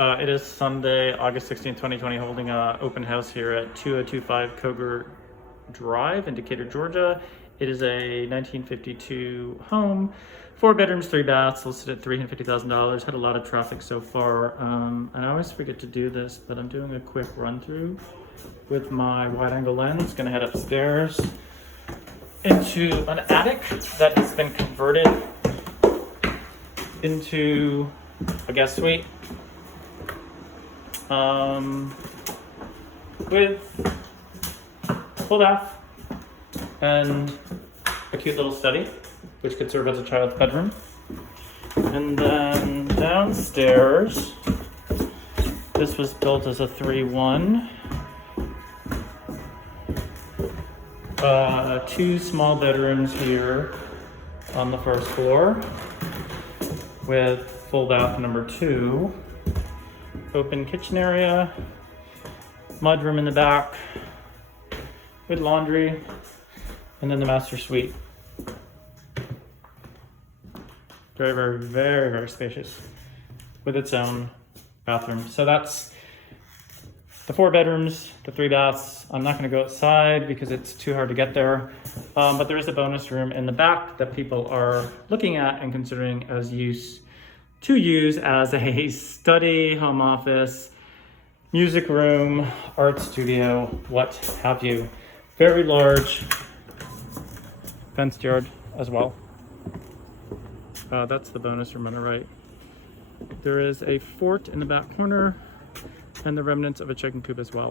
It is Sunday, August 16th, 2020, holding an open house here at 2025 Cogar Drive in Decatur, Georgia. It is a 1952 home, 4 bedrooms, 3 baths, listed at $350,000. Had a lot of traffic so far. And I always forget to do this, but I'm doing a quick run through with my wide angle lens. Gonna head upstairs into an attic that has been converted into a guest suite. With full bath and a cute little study, which could serve as a child's bedroom. And then downstairs, this was built as a 3-1. 2 small bedrooms here on the first floor with full bath number 2. Open kitchen area, mudroom in the back with laundry, and then the master suite. Very, very, very, very spacious with its own bathroom. So that's the 4 bedrooms, the 3 baths. I'm not going to go outside because it's too hard to get there, but there is a bonus room in the back that people are looking at and considering as use as a study, home office, music room, art studio, what have you. Very large fenced yard as well. That's the bonus room on the right. There is a fort in the back corner and the remnants of a chicken coop as well.